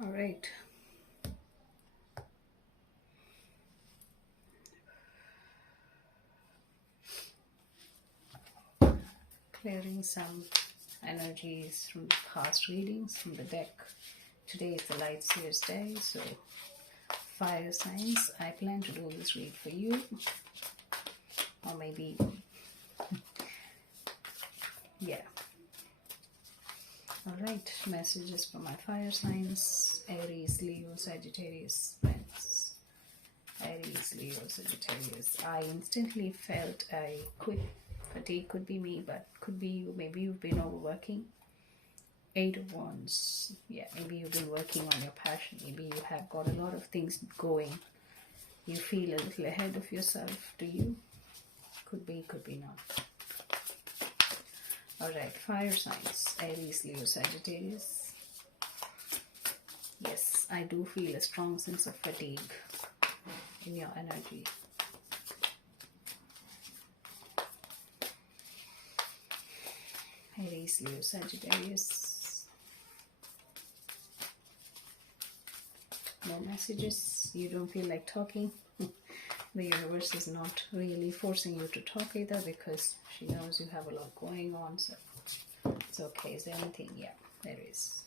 All right. Clearing some energies from the past readings from the deck. Today is the Light Seers Day, so fire signs. I plan to do this read for you, or maybe, yeah. All right, messages for my fire signs: Aries, Leo, Sagittarius, friends. Aries, Leo, Sagittarius. I instantly felt a quick fatigue. Could be me, but could be you. Maybe you've been overworking. Eight of Wands. Yeah, maybe you've been working on your passion. Maybe you have got a lot of things going. You feel a little ahead of yourself. Do you? Could be not. Alright, fire signs. Aries, Leo, Sagittarius. Yes, I do feel a strong sense of fatigue in your energy. Aries, Leo, Sagittarius. No messages. You don't feel like talking. The universe is not really forcing you to talk either, because she knows you have a lot going on, so it's okay. Is there anything? Yeah, there is.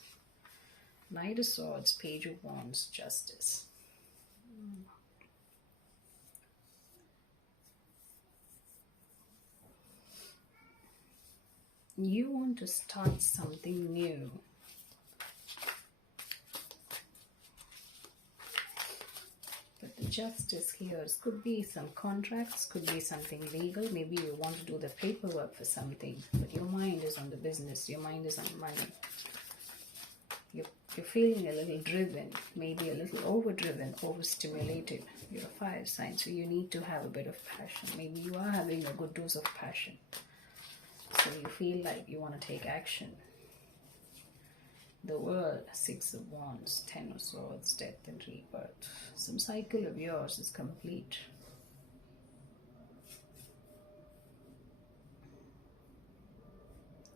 Knight of Swords, Page of Wands, Justice. You want to start something new. But the Justice here could be some contracts, could be something legal. Maybe you want to do the paperwork for something, but your mind is on the business, your mind is on money. You're feeling a little driven, maybe a little overdriven, overstimulated. You're a fire sign, so you need to have a bit of passion. Maybe you are having a good dose of passion, so you feel like you want to take action. The World, Six of Wands, Ten of Swords, Death and Rebirth. Some cycle of yours is complete.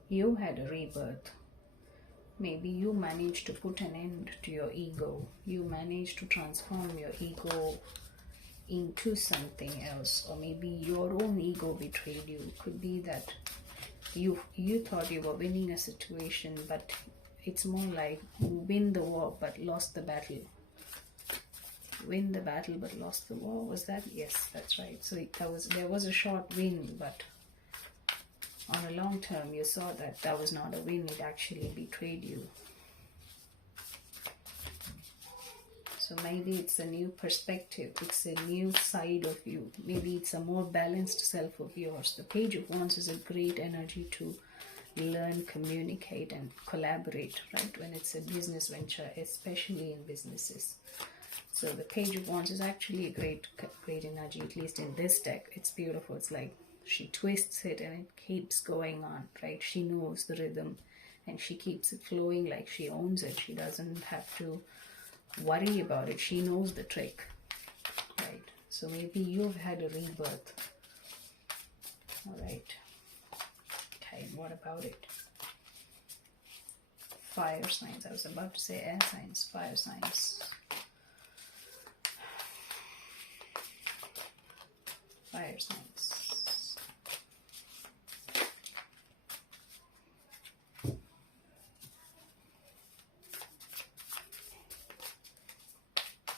You had a rebirth. Maybe you managed to put an end to your ego. You managed to transform your ego into something else, or maybe your own ego betrayed you. Could be that you thought you were winning a situation, but it's more like win the war but lost the battle. Win the battle but lost the war. Was that? Yes, that's right. So there was a short win, but on a long term you saw that was not a win. It actually betrayed you. So maybe it's a new perspective. It's a new side of you. Maybe it's a more balanced self of yours. The Page of Wands is a great energy to learn, communicate and collaborate, right? When it's a business venture, especially in businesses. So the Page of Wands is actually a great energy, at least in this deck. It's beautiful. It's like she twists it and it keeps going on, right? She knows the rhythm and she keeps it flowing like she owns it. She doesn't have to worry about it. She knows the trick, right? So maybe you've had a rebirth. All right. Okay, what about it? Fire signs. I was about to say air signs. Fire signs. Fire signs.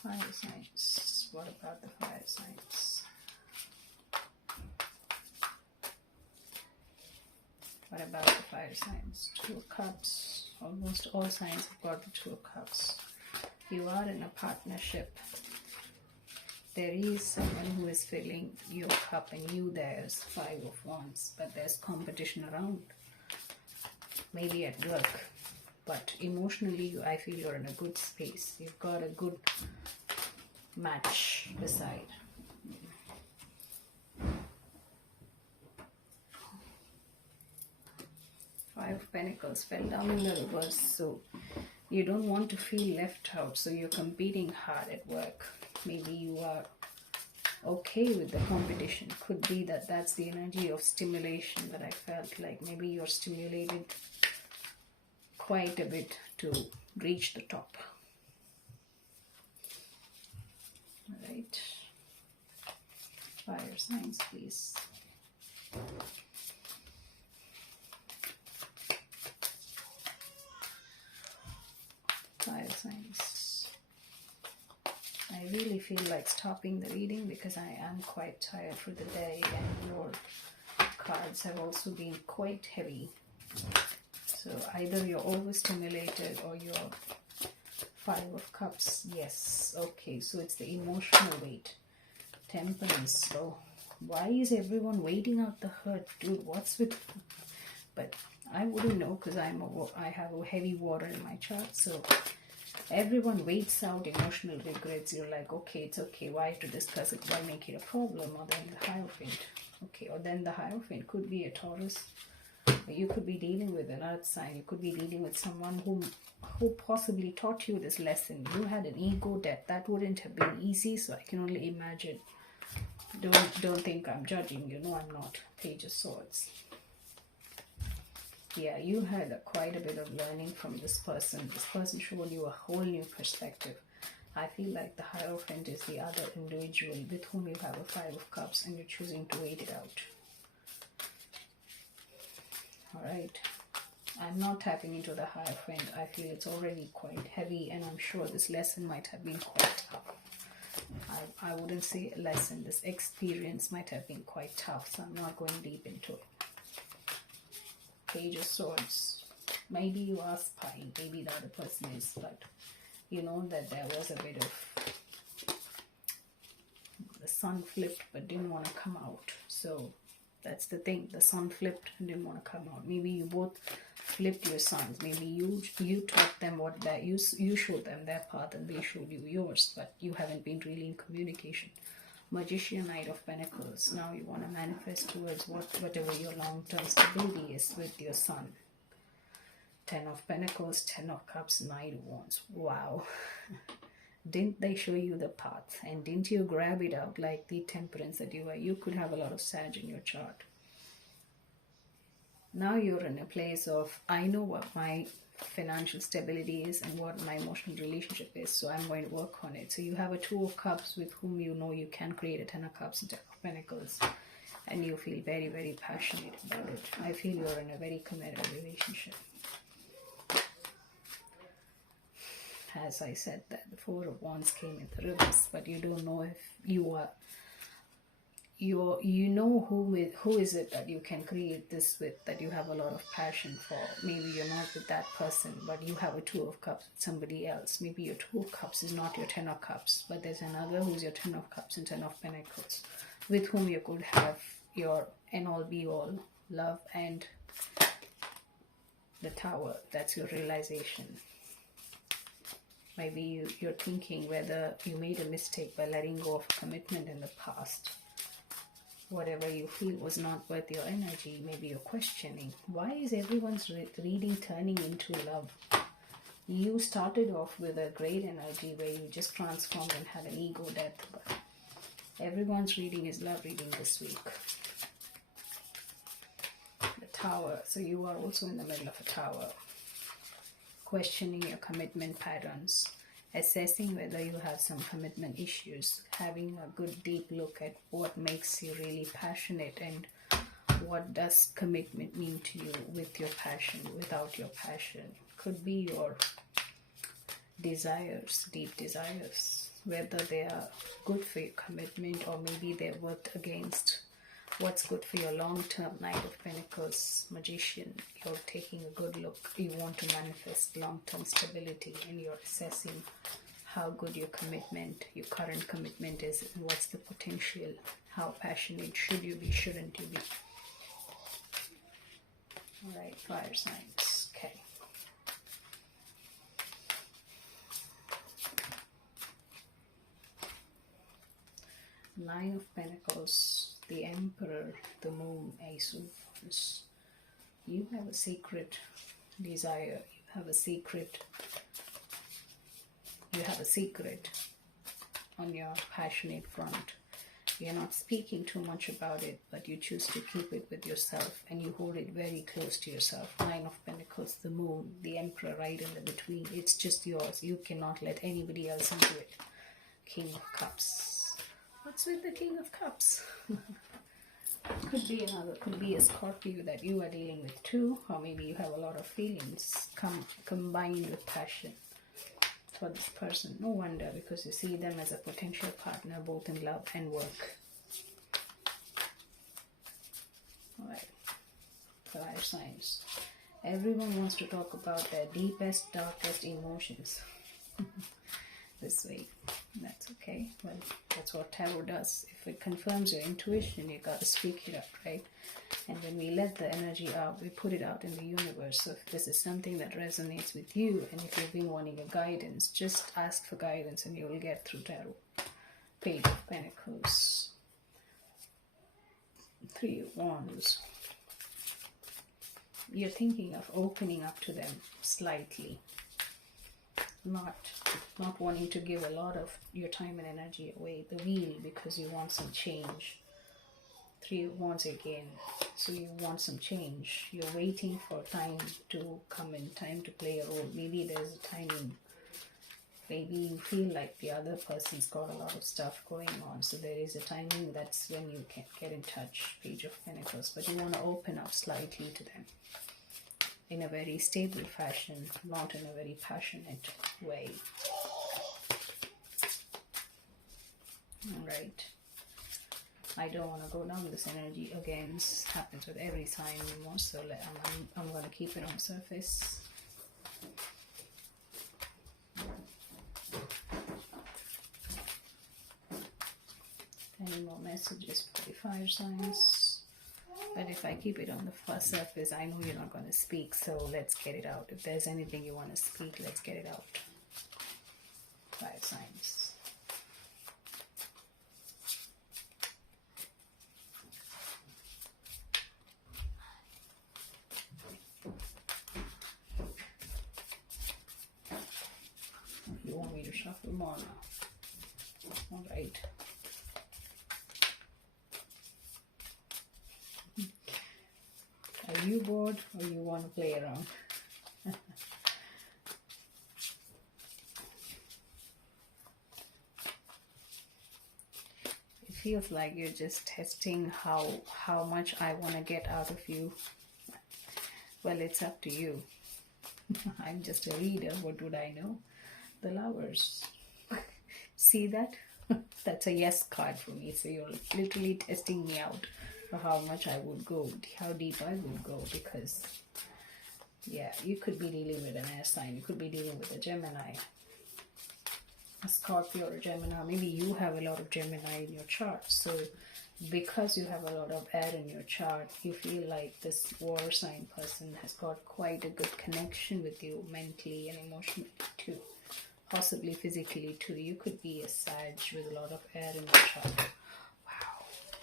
Fire signs. What about the fire signs? What about the fire signs? Two of Cups. Almost all signs have got the Two of Cups. You are in a partnership. There is someone who is filling your cup and you theirs. Five of Wands. But there's competition around. Maybe at work. But emotionally, I feel you're in a good space. You've got a good match beside. Five of Pentacles fell down in the reverse, so you don't want to feel left out, so you're competing hard at work. Maybe you are okay with the competition. Could be that that's the energy of stimulation that I felt like. Maybe you're stimulated quite a bit to reach the top. right. Fire signs, please. Fire signs. I really feel like stopping the reading because I am quite tired for the day, and your cards have also been quite heavy. So either you're overstimulated or you're Five of Cups. Yes. Okay, so it's the emotional weight. Temperance. So why is everyone waiting out the hurt? Dude, what's with... But I wouldn't know because I have a heavy water in my chart. So everyone waits out emotional regrets. You're like, okay, it's okay. Why to discuss it? Why make it a problem? Or then the Hierophant. Okay, or then the Hierophant could be a Taurus. You could be dealing with an earth sign. You could be dealing with someone who possibly taught you this lesson. You had an ego debt. That wouldn't have been easy, so I can only imagine. Don't think I'm judging. You know I'm not. Page of Swords. Yeah, you had quite a bit of learning from this person. This person showed you a whole new perspective. I feel like the Hierophant is the other individual with whom you have a Five of Cups and you're choosing to wait it out. Alright, I'm not tapping into the Hierophant. I feel it's already quite heavy, and I'm sure this lesson might have been quite tough. I wouldn't say a lesson. This experience might have been quite tough, so I'm not going deep into it. Page of Swords. Maybe you are spying. Maybe the other person is, but you know that there was a bit of... The sun flipped but didn't want to come out. So that's the thing. The sun flipped and didn't want to come out. Maybe you both flipped your suns. Maybe you taught them what that you showed them their path and they showed you yours, but you haven't been really in communication. Magician, Knight of Pentacles. Now you want to manifest towards whatever your long-term stability is with your sun. Ten of Pentacles, Ten of Cups, Knight of Wands. Wow. Didn't they show you the path? And didn't you grab it out like the Temperance that you were? You could have a lot of Sag in your chart. Now you're in a place of, I know what my financial stability is and what my emotional relationship is, so I'm going to work on it. So you have a Two of Cups with whom you know you can create a Ten of Cups and Ten of Pentacles, and you feel very, very passionate about it. I feel you're in a very committed relationship. As I said, that the Four of Wands came in the reverse, but you don't know if you are... You know who is it that you can create this with, that you have a lot of passion for. Maybe you're not with that person, but you have a Two of Cups with somebody else. Maybe your Two of Cups is not your Ten of Cups, but there's another who's your Ten of Cups and Ten of Pentacles, with whom you could have your end all be all love and the Tower. That's your realization. Maybe you're thinking whether you made a mistake by letting go of commitment in the past. Whatever you feel was not worth your energy, maybe you're questioning. Why is everyone's reading turning into love? You started off with a great energy where you just transformed and had an ego death, but everyone's reading is love reading this week. The Tower. So you are also in the middle of a tower. Questioning your commitment patterns, assessing whether you have some commitment issues, having a good deep look at what makes you really passionate and what does commitment mean to you with your passion, without your passion. Could be your desires, deep desires, whether they are good for your commitment or maybe they're worked against what's good for your long-term. Knight of Pentacles, Magician. You're taking a good look. You want to manifest long-term stability and you're assessing how good your commitment, your current commitment is, and what's the potential. How passionate should you be, shouldn't you be? Alright, fire signs. Okay. Nine of Pentacles, the Emperor, the Moon, Ace of Wands. You have a secret desire. You have a secret on your passionate front. You're not speaking too much about it, but you choose to keep it with yourself and you hold it very close to yourself. Nine of Pentacles, the Moon, the Emperor right in the between. It's just yours. You cannot let anybody else into it. King of Cups. What's with the King of Cups? Could be a Scorpio that you are dealing with too, or maybe you have a lot of feelings combined with passion for this person. No wonder, because you see them as a potential partner both in love and work. Alright, fire signs. Everyone wants to talk about their deepest, darkest emotions this week. That's okay. Well, that's what tarot does. If it confirms your intuition, you gotta speak it up, right? And when we let the energy out, we put it out in the universe. So if this is something that resonates with you, and if you've been wanting a guidance, just ask for guidance and you will get through tarot. Page of Pentacles, Three of Wands. You're thinking of opening up to them slightly, not wanting to give a lot of your time and energy away. The Wheel, because you want some change. Three of Wands again, so you want some change. You're waiting for time to come in, time to play a role. Maybe there's a timing. Maybe you feel like the other person's got a lot of stuff going on, so there is a timing. That's when you can get in touch. Page of Pentacles. But you want to open up slightly to them in a very stable fashion, not in a very passionate way. Alright. I don't want to go down this energy again. This happens with every sign anymore, so I'm going to keep it on surface. Any more messages for the fire signs? But if I keep it on the first surface, I know you're not going to speak, so let's get it out. If there's anything you want to speak, let's get it out. Fire signs. You want me to shuffle more now? Alright. Are you bored or you want to play around? It feels like you're just testing how much I want to get out of you. Well, it's up to you. I'm just a reader. What would I know? The Lovers. See that? That's a yes card for me. So you're literally testing me out for how much I would go, how deep I would go, because yeah, you could be dealing with an air sign, you could be dealing with a Gemini, a Scorpio or a Gemini. Maybe you have a lot of Gemini in your chart, so because you have a lot of air in your chart, you feel like this water sign person has got quite a good connection with you mentally and emotionally too, possibly physically too. You could be a Sag with a lot of air in your chart.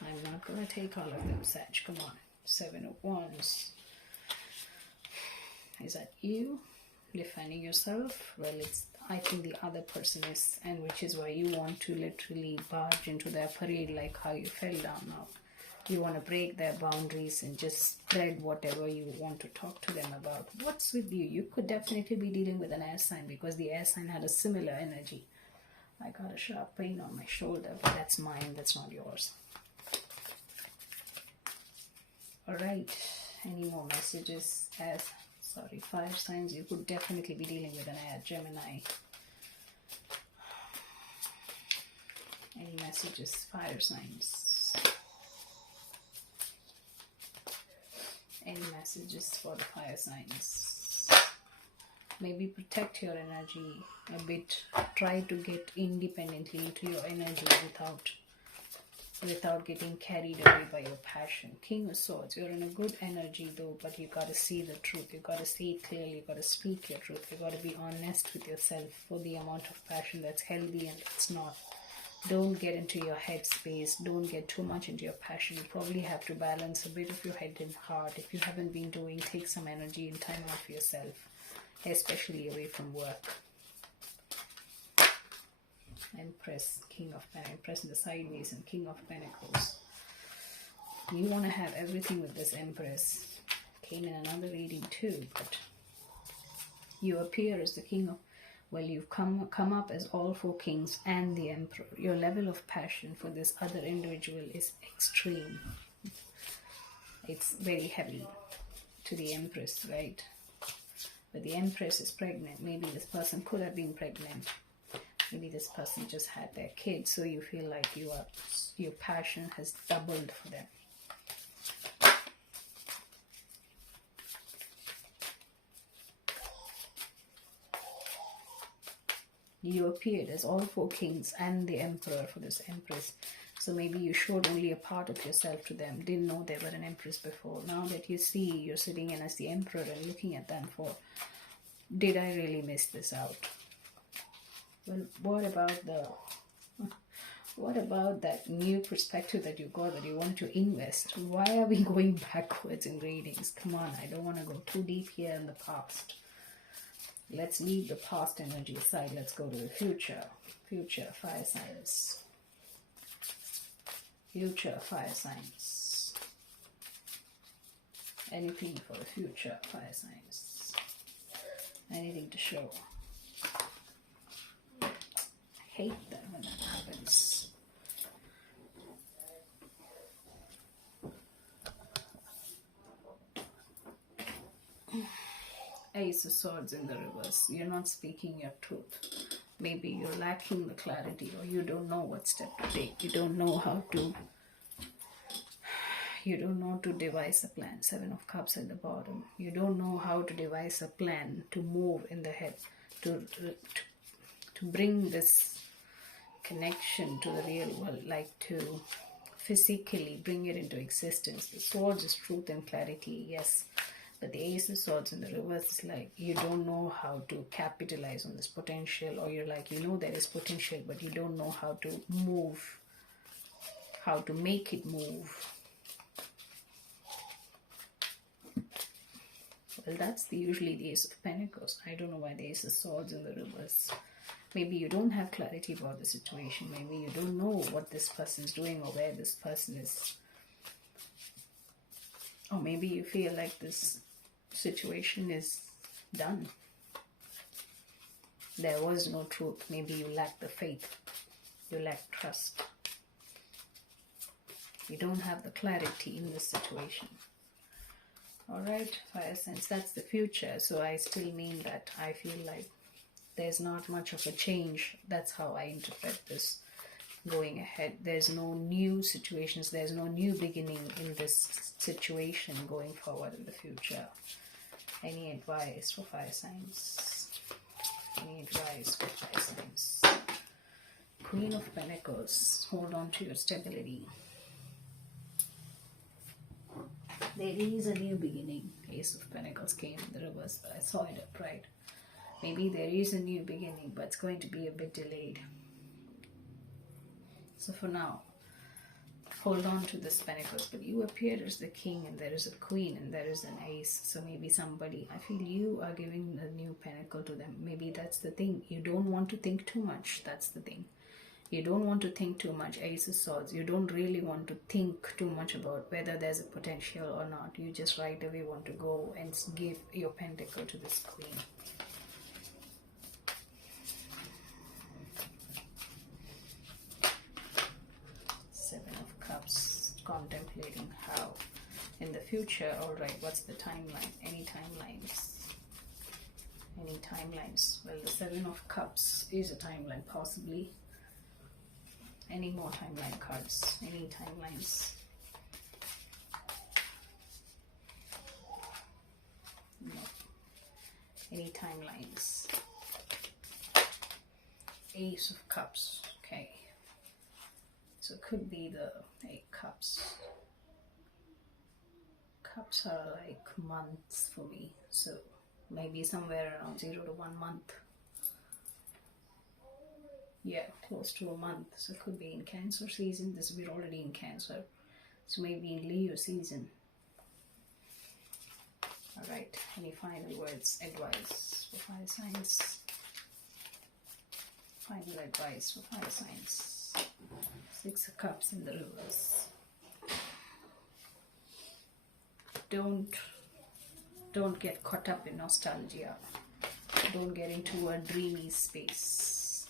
I'm not going to take all of them, Sag. Come on. Seven of Wands. Is that you? Defining yourself? Well, I think the other person is, and which is why you want to literally barge into their parade like how you fell down now. You want to break their boundaries and just spread whatever you want to talk to them about. What's with you? You could definitely be dealing with an air sign, because the air sign had a similar energy. I got a sharp pain on my shoulder, but that's mine, that's not yours. Alright, any more messages? Fire signs, you could definitely be dealing with an air, Gemini. Any messages? Fire signs. Any messages for the fire signs? Maybe protect your energy a bit. Try to get independently into your energy without getting carried away by your passion. King of Swords, you're in a good energy though, but you got to see the truth. You got to see it clearly. You got to speak your truth. You got to be honest with yourself for the amount of passion that's healthy and it's not. Don't get into your head space. Don't get too much into your passion. You probably have to balance a bit of your head and heart. If you haven't been doing, take some energy and time out for yourself, especially away from work. Empress, King of Pentacles, Empress in the sideways and King of Pentacles. You want to have everything with this Empress. Came in another reading too, but you appear as the King of, Well, you've come up as all four kings and the emperor. Your level of passion for this other individual is extreme. It's very heavy to the empress, right? But the empress is pregnant. Maybe this person could have been pregnant. Maybe this person just had their kid, so you feel like your passion has doubled for them. You appeared as all four kings and the emperor for this empress. So maybe you showed only a part of yourself to them, didn't know they were an empress before. Now that you see, you're sitting in as the emperor and looking at them for, did I really miss this out? Well, what about that new perspective that you got, that you want to invest? Why are we going backwards in readings? Come on, I don't want to go too deep here in the past. Let's leave the past energy aside. Let's go to the future. Future, fire signs. Future, fire signs. Anything for the future, fire signs. Anything to show. I hate that when that happens. Ace of Swords in the reverse. You're not speaking your truth. Maybe you're lacking the clarity, or you don't know what step to take. You don't know how to devise a plan. Seven of Cups at the bottom. You don't know how to devise a plan to move in the head, to bring this connection to the real world, like to physically bring it into existence. The Swords is truth and clarity, yes. But the Ace of Swords in the reverse is like, you don't know how to capitalize on this potential, or you're like, you know there is potential, but you don't know how to move, how to make it move. Well, that's usually the Ace of Pentacles. I don't know why the Ace of Swords in the reverse. Maybe you don't have clarity about the situation. Maybe you don't know what this person is doing or where this person is. Or maybe you feel like this situation is done. There was no truth. Maybe you lack the faith. You lack trust. You don't have the clarity in this situation. Alright, fire signs, that's the future. So I still mean that I feel like there's not much of a change. That's how I interpret this going ahead. There's no new situations. There's no new beginning in this situation going forward in the future. Any advice for fire signs? Any advice for fire signs? Queen of Pentacles. Hold on to your stability. There is a new beginning. Ace of Pentacles came in the reverse, but I saw it upright. Maybe there is a new beginning, but it's going to be a bit delayed. So for now, hold on to this Pentacles. But you appeared as the king, and there is a queen, and there is an ace. So maybe somebody, I feel you are giving a new pentacle to them. Maybe that's the thing. You don't want to think too much. That's the thing. You don't want to think too much. Ace of Swords. You don't really want to think too much about whether there's a potential or not. You just right away want to go and give your pentacle to this queen. Seven of Cups. Contemplating how in the future. Alright, what's the timeline? Any timelines? Any timelines? Well, the Seven of Cups is a timeline, possibly. Any more timeline cards? Any timelines? No. Any timelines? Ace of Cups. Okay. So it could be the 8 Cups. Cups are like months for me. So maybe somewhere around 0 to 1 month. Yeah, close to a month. So it could be in Cancer season. We're already in Cancer. So maybe in Leo season. Alright, any final words, advice for fire signs? Final advice for fire signs. 6 of Cups in the reverse. Don't get caught up in nostalgia. Don't get into a dreamy space.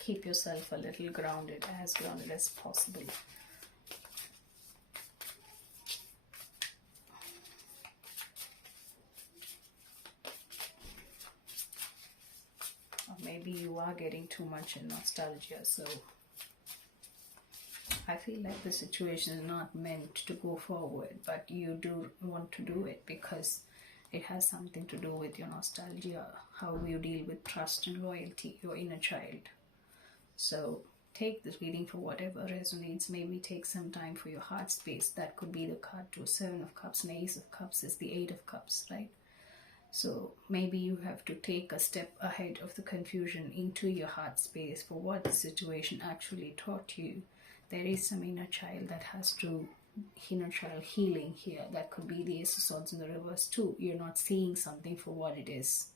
Keep yourself a little grounded as possible. Or maybe you are getting too much in nostalgia, so I feel like the situation is not meant to go forward, but you do want to do it because it has something to do with your nostalgia, how you deal with trust and loyalty, your inner child. So take this reading for whatever resonates. Maybe take some time for your heart space. That could be the card to 7 of Cups, and Ace of Cups is the 8 of Cups, right? So maybe you have to take a step ahead of the confusion into your heart space for what the situation actually taught you. There is some inner child that has to, inner child healing here. That could be the Ace of Swords in the reverse too. You're not seeing something for what it is.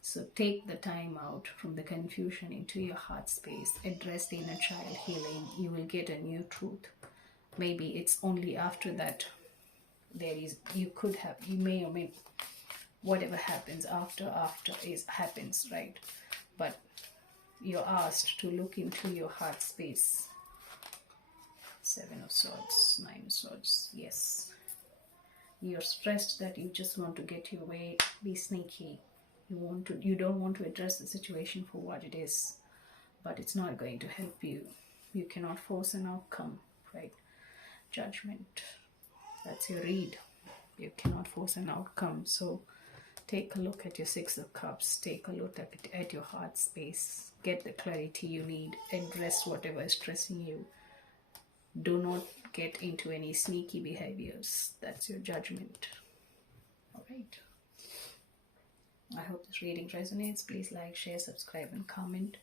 So take the time out from the confusion into your heart space. Address the inner child healing. You will get a new truth. Maybe it's only after that you may or may, whatever happens after happens, right? But you're asked to look into your heart space. 7 of Swords, 9 of Swords, yes. You're stressed that you just want to get your way, be sneaky. You don't want to address the situation for what it is, but it's not going to help you. You cannot force an outcome, right? Judgment, that's your read. You cannot force an outcome. So take a look at your 6 of Cups. Take a look at your heart space. Get the clarity you need. Address whatever is stressing you. Do not get into any sneaky behaviors. That's your judgment. All right. I hope this reading resonates. Please like, share, subscribe, and comment.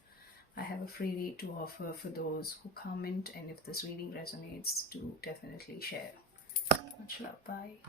I have a free read to offer for those who comment, and if this reading resonates, do definitely share. Much love. Bye.